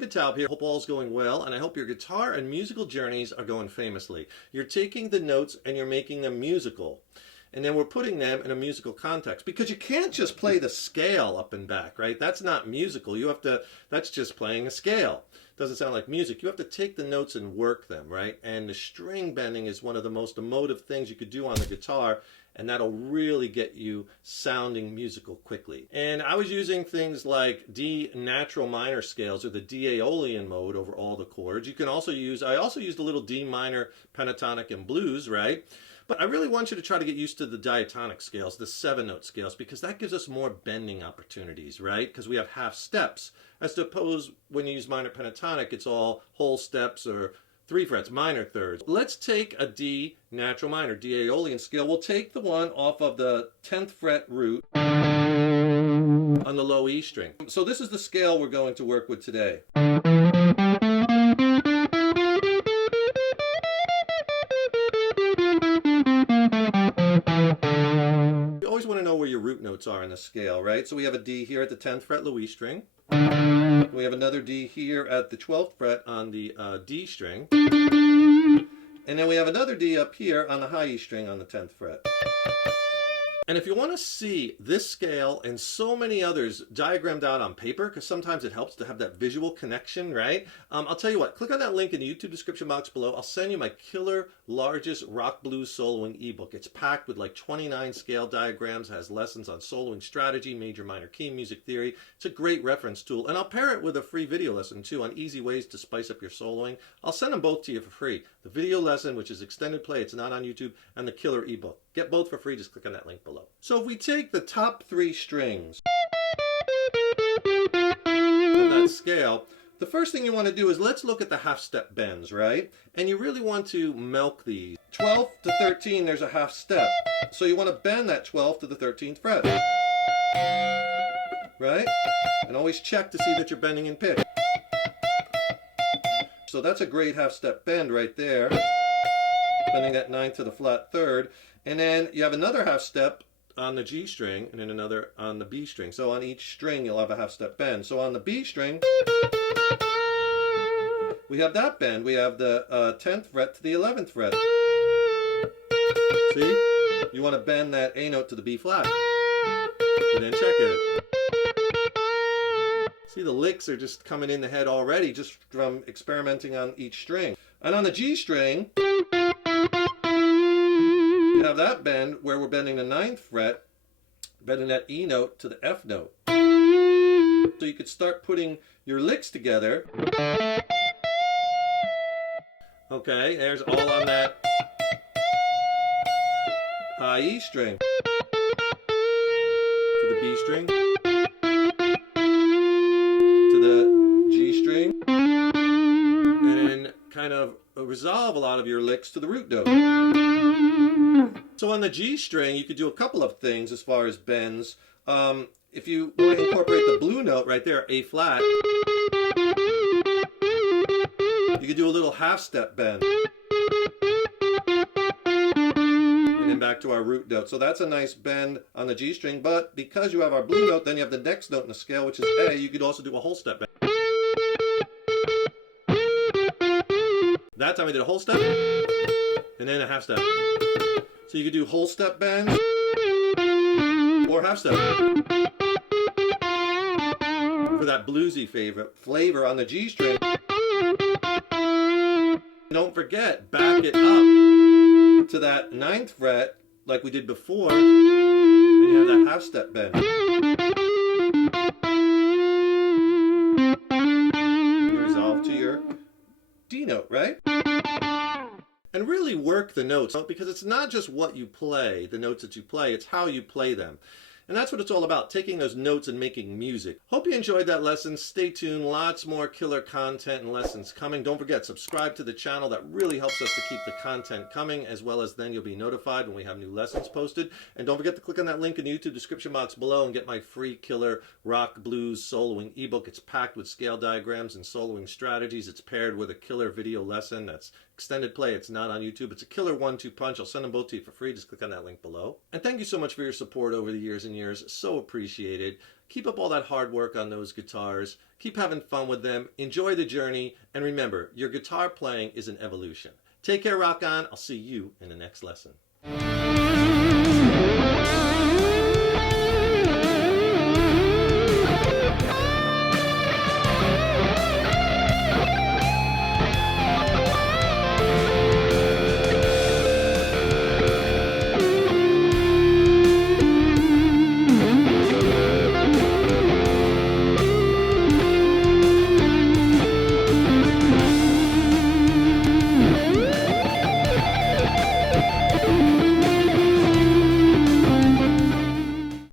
David Taub here. Hope all's going well, and I hope your guitar and musical journeys are going famously. You're taking the notes and you're making them musical. And then we're putting them in a musical context, because you can't just play the scale up and back, right? That's not musical. That's just playing a scale. Doesn't sound like music. You have to take the notes and work them, right? And the string bending is one of the most emotive things you could do on the guitar, and that'll really get you sounding musical quickly. And I was using things like D natural minor scales, or the D Aeolian mode, over all the chords. You can also use, I also used a little D minor pentatonic and blues, right? But I really want you to try to get used to the diatonic scales, the 7-note scales, because that gives us more bending opportunities, right? Because we have half steps, as opposed when you use minor pentatonic, it's all whole steps or 3 frets, minor thirds. Let's take a D natural minor, D Aeolian scale. We'll take the one off of the 10th fret root on the low E string. So this is the scale we're going to work with today. You always want to know where your root notes are in the scale, right? So we have a D here at the 10th fret low E string. We have another D here at the 12th fret on the D string. And then we have another D up here on the high E string on the 10th fret. And if you want to see this scale and so many others diagrammed out on paper, because sometimes it helps to have that visual connection, right? I'll tell you what, click on that link in the YouTube description box below. I'll send you my killer largest rock blues soloing ebook. It's packed with like 29 scale diagrams, has lessons on soloing strategy, major minor key music theory. It's a great reference tool. And I'll pair it with a free video lesson too on easy ways to spice up your soloing. I'll send them both to you for free. The video lesson, which is extended play, it's not on YouTube, and the killer ebook. Get both for free, just click on that link below. So if we take the top 3 strings of that scale, the first thing you want to do is let's look at the half step bends, right? And you really want to milk these. 12th to 13, there's a half step. So you want to bend that 12th to the 13th fret. Right? And always check to see that you're bending in pitch. So that's a great half step bend right there. Bending that 9th to the flat 3rd. And then you have another half step on the G string, and then another on the B string. So on each string you'll have a half step bend. So on the B string, we have that bend. We have the 10th fret to the 11th fret. See? You want to bend that A note to the B flat. And then check it. See, the licks are just coming in the head already just from experimenting on each string. And on the G string, you have that bend where we're bending the 9th fret, bending that E note to the F note. So you could start putting your licks together. Okay, there's all on that high E string. To the B string. To the G string. And then kind of resolve a lot of your licks to the root note. So on the G string, you could do a couple of things as far as bends. If you want to incorporate the blue note right there, A flat, you could do a little half step bend. And then back to our root note. So that's a nice bend on the G string, but because you have our blue note, then you have the next note in the scale, which is A, you could also do a whole step bend. That time I did a whole step, and then a half step. So you could do whole step bends, or half step. For that bluesy flavor on the G string. Don't forget, back it up to that 9th fret, like we did before, and you have that half step bend. You resolve to your D note, right? And really work the notes, because it's not just what you play, the notes that you play, it's how you play them. And that's what it's all about, taking those notes and making music. Hope you enjoyed that lesson. Stay tuned, lots more killer content and lessons coming. Don't forget, subscribe to the channel. That really helps us to keep the content coming, as well as then you'll be notified when we have new lessons posted. And don't forget to click on that link in the YouTube description box below and get my free killer rock blues soloing ebook. It's packed with scale diagrams and soloing strategies. It's paired with a killer video lesson that's extended play. It's not on YouTube. It's a killer 1-2 punch. I'll send them both to you for free. Just click on that link below. And thank you so much for your support over the years and years. So appreciated. Keep up all that hard work on those guitars. Keep having fun with them. Enjoy the journey. And remember, your guitar playing is an evolution. Take care, rock on. I'll see you in the next lesson.